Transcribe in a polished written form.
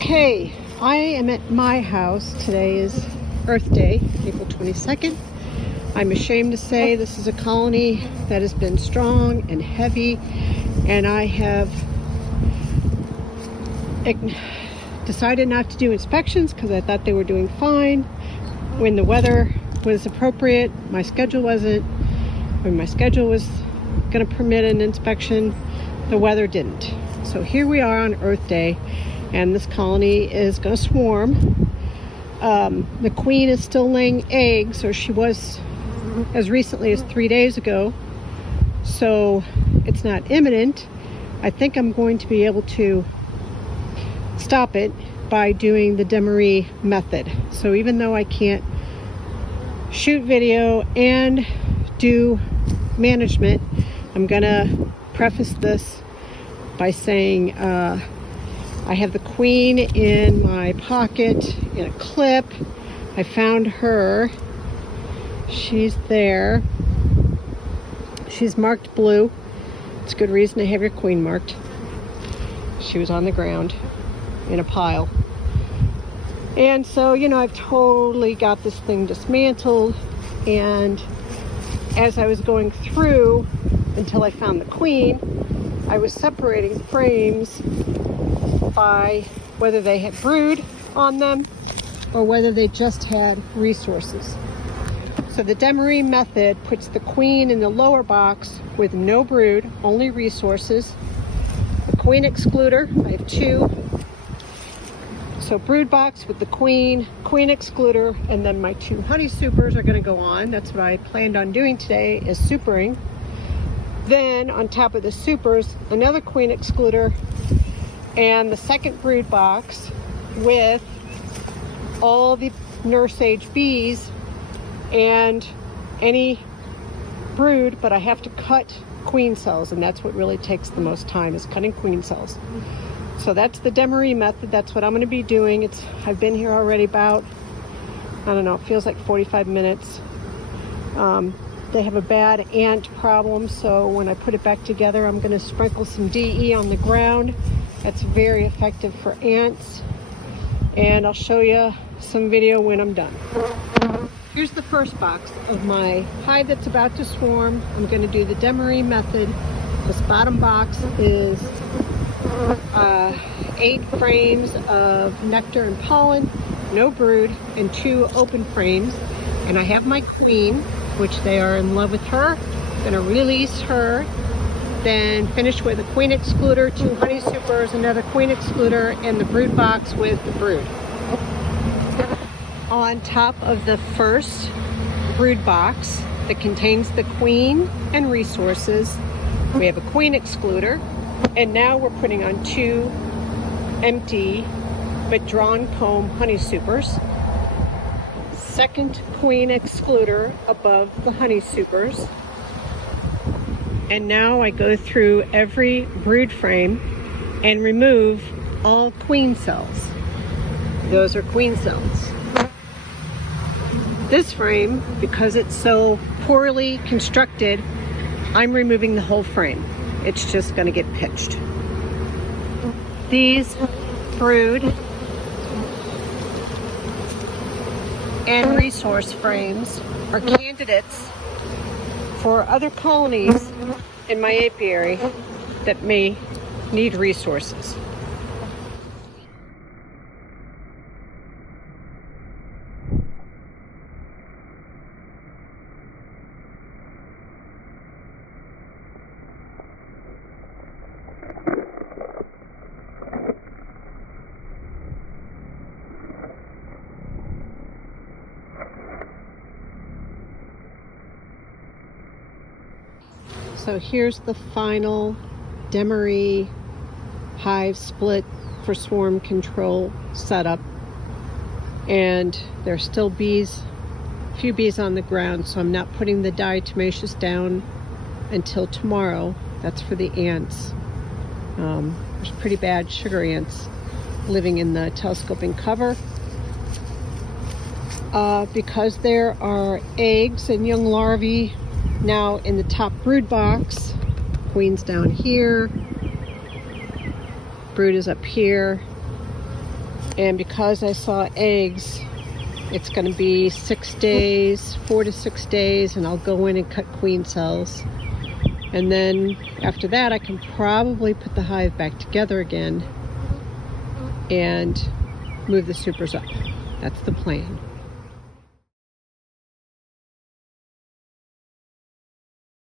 Okay, I am at my house. Today is Earth Day, April 22nd. I'm ashamed to say this is a colony that has been strong and heavy, and I have decided not to do inspections because I thought they were doing fine. When the weather was appropriate, my schedule wasn't. When my schedule was going to permit an inspection, the weather didn't. So here we are on Earth Day, and this colony is going to swarm. The queen is still laying eggs, or she was as recently as 3 days ago, so it's not imminent. I think I'm going to be able to stop it by doing the Demaree method. So even though I can't shoot video and do management, I'm gonna preface this by saying I have the queen in my pocket in a clip. I found her. She's there. She's marked blue. It's a good reason to have your queen marked. She was on the ground in a pile. And so, you know, I've totally got this thing dismantled, and as I was going through until I found the queen, I was separating frames by whether they had brood on them or whether they just had resources. So the Demaree method puts the queen in the lower box with no brood, only resources. The queen excluder, I have two. So brood box with the queen excluder, and then my two honey supers are going to go on. That's what I planned on doing today, is supering. Then on top of the supers, another queen excluder and the second brood box with all the nurse age bees and any brood, but I have to cut queen cells, and that's what really takes the most time, is cutting queen cells. So that's the Demaree method. That's what I'm going to be doing. I've been here already about, I don't know, it feels like 45 minutes. They have a bad ant problem, so when I put it back together, I'm going to sprinkle some DE on the ground. That's very effective for ants, and I'll show you some video when I'm done. Here's the first box of my hive that's about to swarm. I'm going to do the Demaree method. This bottom box is 8 frames of nectar and pollen, no brood, and 2 open frames. And I have my queen, which they are in love with her. I'm going to release her, then finish with a queen excluder, 2 honey supers, another queen excluder, and the brood box with the brood. On top of the first brood box that contains the queen and resources, we have a queen excluder, and now we're putting on 2 empty but drawn comb honey supers. Second queen excluder above the honey supers. And now I go through every brood frame and remove all queen cells. Those are queen cells. This frame, because it's so poorly constructed, I'm removing the whole frame. It's just going to get pitched. These brood and resource frames are candidates for other colonies in my apiary that may need resources. So here's the final Demaree hive split for swarm control setup. And there's still bees, a few bees on the ground, so I'm not putting the diatomaceous down until tomorrow. That's for the ants. There's pretty bad sugar ants living in the telescoping cover. Because there are eggs and young larvae now in the top brood box. Queen's down here, brood is up here. And because I saw eggs, it's going to be 6 days, 4 to 6 days, and I'll go in and cut queen cells. And then after that, I can probably put the hive back together again and move the supers up. That's the plan.